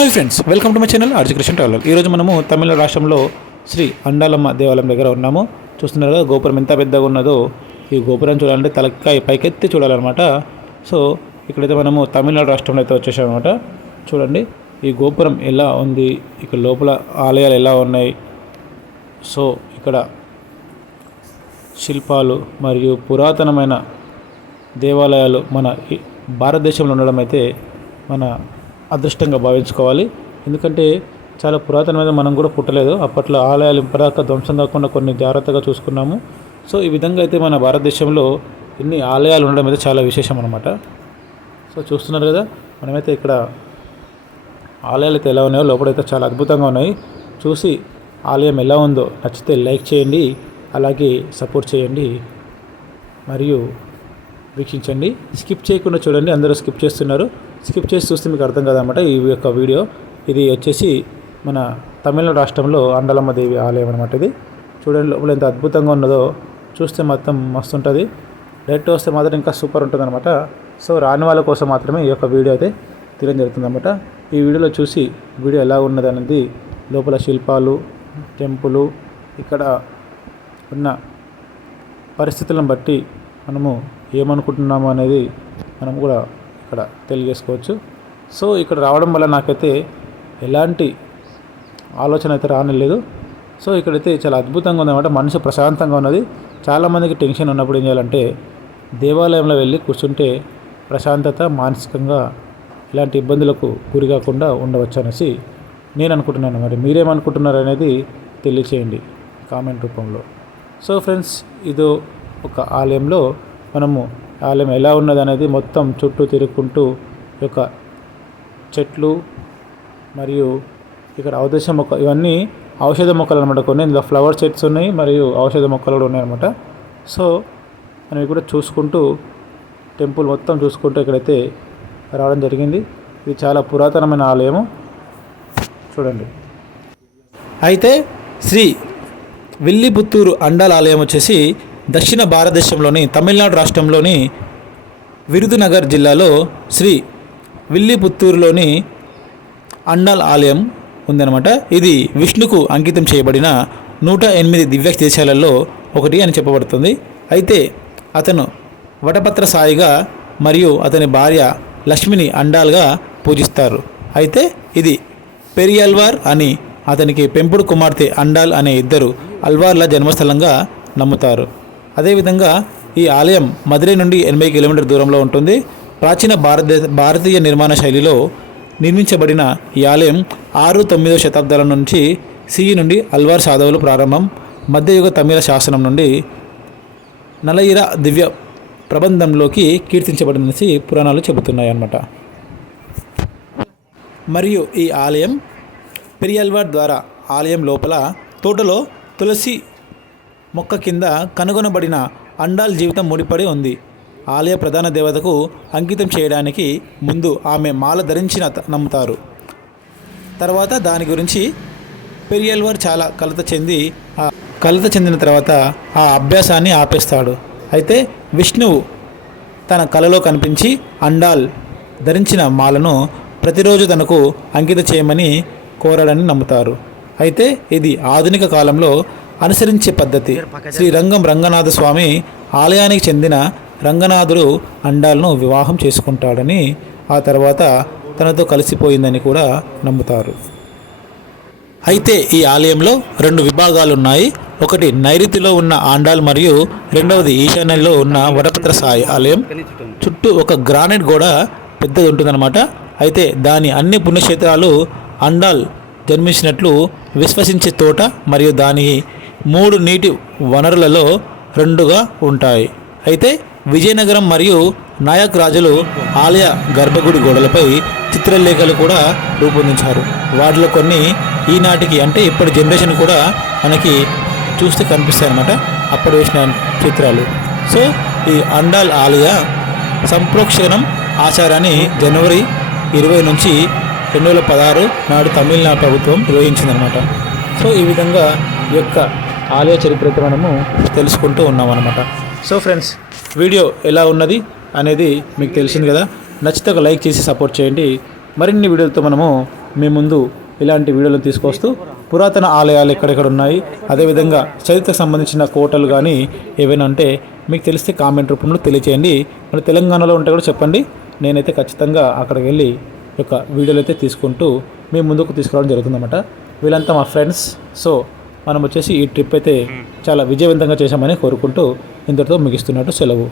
Hi friends, welcome to my channel RG Krishna traveller. ఈరోజు మనము తమిళనాడు రాష్ట్రంలో శ్రీ అండాలమ్మ దేవాలయం దగ్గర ఉన్నాము. చూస్తున్నారు కదా, గోపురం ఎంత పెద్దగా ఉన్నదో. ఈ గోపురం చూడాలంటే తలకాయ పైకెత్తి చూడాలన్నమాట. సో ఇక్కడైతే మనము తమిళనాడు రాష్ట్రంలో అయితే వచ్చేసామన్నమాట. చూడండి ఈ గోపురం ఎలా ఉంది, ఇక్కడ లోపల ఆలయాలు ఎలా ఉన్నాయి. సో ఇక్కడ శిల్పాలు మరియు పురాతనమైన దేవాలయాలు మన భారతదేశంలో ఉండడం అయితే మన అదృష్టంగా భావించుకోవాలి. ఎందుకంటే చాలా పురాతనమైన మనం కూడా పుట్టలేదు. అప్పట్లో ఆలయాలు ఇంపదాకా ధ్వంసం కాకుండా కొన్ని జాగ్రత్తగా చూసుకున్నాము. సో ఈ విధంగా అయితే మన భారతదేశంలో ఇన్ని ఆలయాలు ఉండడం అయితే చాలా విశేషం అనమాట. సో చూస్తున్నారు కదా, మనమైతే ఇక్కడ ఆలయాలు అయితే ఎలా ఉన్నాయో, లోపలైతే చాలా అద్భుతంగా ఉన్నాయి. చూసి ఆలయం ఎలా ఉందో నచ్చితే లైక్ చేయండి, అలాగే సపోర్ట్ చేయండి మరియు వీక్షించండి. స్కిప్ చేయకుండా చూడండి, అందరూ స్కిప్ చేస్తున్నారు. స్కిప్ చేసి చూస్తే మీకు అర్థం కాదన్నమాట ఈ యొక్క వీడియో. ఇది వచ్చేసి మన తమిళనాడు రాష్ట్రంలో అండాలమ్మ దేవి ఆలయం అనమాట. ఇది చూడండి లోపల ఎంత అద్భుతంగా ఉన్నదో. చూస్తే మొత్తం మస్తు ఉంటుంది. డైరెక్ట్ వస్తే మాత్రం ఇంకా సూపర్ ఉంటుంది అనమాట. సో రాని వాళ్ళ కోసం మాత్రమే ఈ యొక్క వీడియో అయితే తీయడం జరుగుతుందన్నమాట. ఈ వీడియోలో చూసి వీడియో ఎలా ఉన్నది అనేది, లోపల శిల్పాలు, టెంపులు, ఇక్కడ ఉన్న పరిస్థితులను బట్టి మనము ఏమనుకుంటున్నాము అనేది మనం కూడా ఇక్కడ తెలియజేసుకోవచ్చు. సో ఇక్కడ రావడం వల్ల నాకైతే ఎలాంటి ఆలోచన అయితే రానిలేదు. సో ఇక్కడైతే చాలా అద్భుతంగా ఉందన్నమాట. మనసు ప్రశాంతంగా ఉన్నది. చాలామందికి టెన్షన్ ఉన్నప్పుడు ఏం చేయాలంటే దేవాలయంలో వెళ్ళి కూర్చుంటే ప్రశాంతత, మానసికంగా ఇలాంటి ఇబ్బందులకు గురి కాకుండా ఉండవచ్చు అనేసి నేను అనుకుంటున్నాను. మరి మీరేమనుకుంటున్నారు అనేది తెలియచేయండి కామెంట్ రూపంలో. సో ఫ్రెండ్స్, ఇదో ఒక ఆలయంలో మనము ఆలయం ఎలా ఉన్నది అనేది మొత్తం చుట్టూ తిరుగుకుంటూ ఈ యొక్క చెట్లు మరియు ఇక్కడ ఔషధ మొక్క, ఇవన్నీ ఔషధ మొక్కలు అనమాట. కొన్ని ఇందులో ఫ్లవర్ చెట్స్ ఉన్నాయి మరియు ఔషధ మొక్కలు కూడా ఉన్నాయన్నమాట. సో మనం కూడా చూసుకుంటూ టెంపుల్ మొత్తం చూసుకుంటూ ఇక్కడైతే రావడం జరిగింది. ఇది చాలా పురాతనమైన ఆలయము. చూడండి, అయితే శ్రీ విల్లిపుత్తూరు అండాల ఆలయం వచ్చేసి దక్షిణ భారతదేశంలోని తమిళనాడు రాష్ట్రంలోని విరుదునగర్ జిల్లాలో శ్రీ విల్లిపుత్తూరులోని అండాల్ ఆలయం ఉందన్నమాట. ఇది విష్ణుకు అంకితం చేయబడిన 108 దివ్య దేశాలలో ఒకటి అని చెప్పబడుతుంది. అయితే అతను వటపత్ర సాయిగా మరియు అతని భార్య లక్ష్మిని అండాల్గా పూజిస్తారు. అయితే ఇది పెరియల్వార్ అని అతనికి పెంపుడు కుమార్తె అండాల్ అనే ఇద్దరు అల్వార్ల జన్మస్థలంగా నమ్ముతారు. అదేవిధంగా ఈ ఆలయం మదురై నుండి 80 కిలోమీటర్ దూరంలో ఉంటుంది. ప్రాచీన భారతీయ నిర్మాణ శైలిలో నిర్మించబడిన ఈ ఆలయం 6-9వ శతాబ్దాల నుంచి సిఈ నుండి అల్వార్ సాధవులు ప్రారంభం, మధ్యయుగ తమిళ శాసనం నుండి నలయిర దివ్య ప్రబంధంలోకి కీర్తించబడినసి పురాణాలు చెబుతున్నాయి అన్నమాట. మరియు ఈ ఆలయం పెరియల్వార్ ద్వారా ఆలయం లోపల తోటలో తులసి మొక్క కింద కనుగొనబడిన అండాల్ జీవితం ముడిపడి ఉంది. ఆలయ ప్రధాన దేవతకు అంకితం చేయడానికి ముందు ఆమె మాల ధరించిన నమ్ముతారు. తర్వాత దాని గురించి పెరియల్వార్ చాలా కలత చెందిన తర్వాత ఆ అభ్యాసాన్ని ఆపేస్తాడు. అయితే విష్ణువు తన కలలో కనిపించి అండాల్ ధరించిన మాలను ప్రతిరోజు తనకు అంకితం చేయమని కోరాడని నమ్ముతారు. అయితే ఇది ఆధునిక కాలంలో అనుసరించే పద్ధతి. శ్రీ రంగనాథ స్వామి ఆలయానికి చెందిన రంగనాథుడు అండాలను వివాహం చేసుకుంటాడని, ఆ తర్వాత తనతో కలిసిపోయిందని కూడా నమ్ముతారు. అయితే ఈ ఆలయంలో 2 విభాగాలు ఉన్నాయి. ఒకటి నైరుతిలో ఉన్న ఆండాల్ మరియు రెండవది ఈశాన్యంలో ఉన్న వటపత్ర సాయి ఆలయం. చుట్టూ ఒక గ్రానైట్ గోడ పెద్దది ఉంటుందన్నమాట. అయితే దాని అన్ని పుణ్యక్షేత్రాలు అండాల్ జన్మించినట్లు విశ్వసించే తోట మరియు దాని 3 నీటి వనరులలో 2గా ఉంటాయి. అయితే విజయనగరం మరియు నాయక్ రాజులు ఆలయ గర్భగుడి గోడలపై చిత్రలేఖలు కూడా రూపొందించారు. వాటిలో కొన్ని ఈనాటికి అంటే ఇప్పటి జనరేషన్ కూడా మనకి చూస్తే కనిపిస్తాయి అన్నమాట, అప్పుడు వేసిన చిత్రాలు. సో ఈ అండాల్ ఆలయ సంప్రోక్షణం ఆచారాన్ని జనవరి 20 నుంచి 2016 నాడు తమిళనాడు ప్రభుత్వం నిర్వహించిందనమాట. సో ఈ విధంగా ఈ యొక్క ఆలయ చరిత్ర మనము తెలుసుకుంటూ ఉన్నాం అన్నమాట. సో ఫ్రెండ్స్, వీడియో ఎలా ఉన్నది అనేది మీకు తెలిసింది కదా. నచ్చితే ఒక లైక్ చేసి సపోర్ట్ చేయండి. మరిన్ని వీడియోలతో మనము మీ ముందు ఇలాంటి వీడియోలు తీసుకొస్తూ పురాతన ఆలయాలు ఎక్కడెక్కడ ఉన్నాయి, అదేవిధంగా చరిత్రకు సంబంధించిన కోటలు కానీ ఏవైనా ఉంటే మీకు తెలిస్తే కామెంట్ రూపంలో తెలియచేయండి. మరి తెలంగాణలో ఉంటే కూడా చెప్పండి, నేనైతే ఖచ్చితంగా అక్కడికి వెళ్ళి యొక్క వీడియోలు అయితే తీసుకుంటూ మీ ముందుకు తీసుకురావడం జరుగుతుందన్నమాట. వీళ్ళంతా మా ఫ్రెండ్స్. సో మనం వచ్చేసి ఈ ట్రిప్ అయితే చాలా విజయవంతంగా చేశామని కోరుకుంటూ ఇంతటితో ముగిస్తున్నట్టు సెలవు.